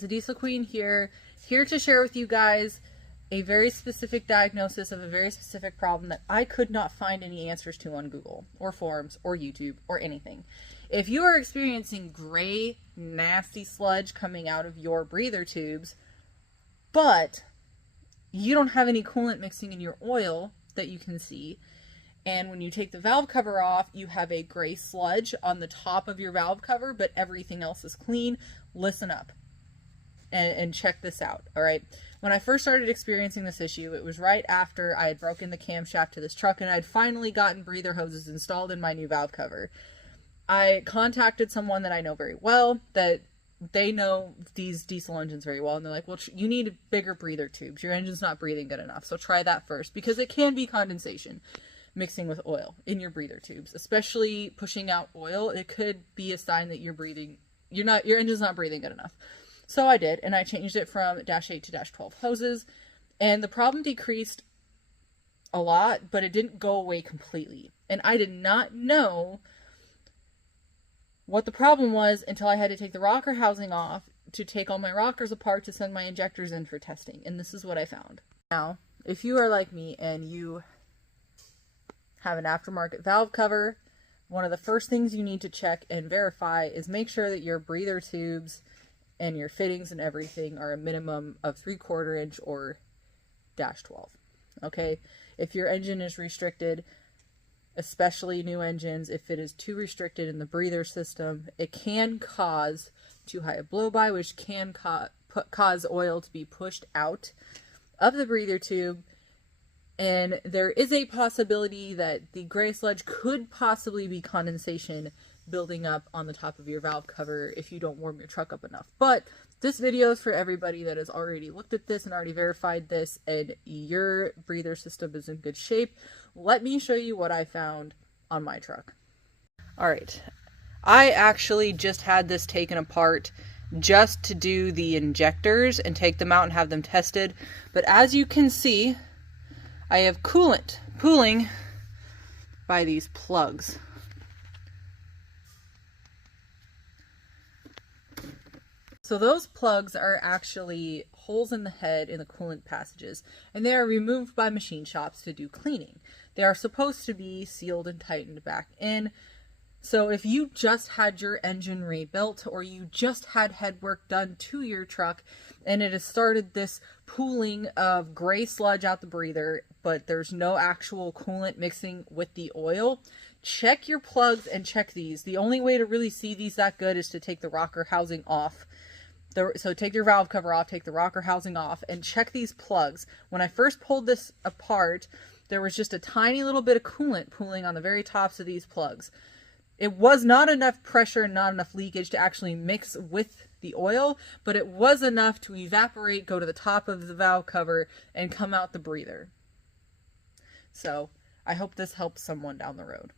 guys, Diesel Queen here to share with you guys a very specific diagnosis of a very specific problem that I could not find any answers to on Google or forums or YouTube or anything. If you are experiencing gray, nasty sludge coming out of your breather tubes, but you don't have any coolant mixing in your oil that you can see, and when you take the valve cover off, you have a gray sludge on the top of your valve cover, but everything else is clean, listen up and check this out, all right? When I first started experiencing this issue, it was right after I had broken the camshaft to this truck and I'd finally gotten breather hoses installed in my new valve cover. I contacted someone that I know very well, that they know these diesel engines very well, and they're like, well, you need bigger breather tubes. Your engine's not breathing good enough, so try that first, because it can be condensation mixing with oil in your breather tubes, especially pushing out oil. It could be a sign that your engine's not breathing good enough. So I did, and I changed it from -8 to -12 hoses, and the problem decreased a lot, but it didn't go away completely. And I did not know what the problem was until I had to take the rocker housing off to take all my rockers apart to send my injectors in for testing. And this is what I found. Now, if you are like me and you have an aftermarket valve cover, one of the first things you need to check and verify is make sure that your breather tubes and your fittings and everything are a minimum of 3/4 inch or -12. Okay? If your engine is restricted, especially new engines, if it is too restricted in the breather system, it can cause too high a blowby, which can cause oil to be pushed out of the breather tube. And there is a possibility that the gray sludge could possibly be condensation building up on the top of your valve cover if you don't warm your truck up enough. But this video is for everybody that has already looked at this and already verified this, and your breather system is in good shape. Let me show you what I found on my truck. All right, I actually just had this taken apart just to do the injectors and take them out and have them tested. But as you can see, I have coolant pooling by these plugs. So those plugs are actually holes in the head in the coolant passages, and they are removed by machine shops to do cleaning. They are supposed to be sealed and tightened back in. So if you just had your engine rebuilt, or you just had head work done to your truck and it has started this pooling of gray sludge out the breather, but there's no actual coolant mixing with the oil, check your plugs and check these. The only way to really see these that good is to take the rocker housing off. So take your valve cover off, take the rocker housing off, and check these plugs. When I first pulled this apart, there was just a tiny little bit of coolant pooling on the very tops of these plugs. It was not enough pressure and not enough leakage to actually mix with the oil, but it was enough to evaporate, go to the top of the valve cover, and come out the breather. So I hope this helps someone down the road.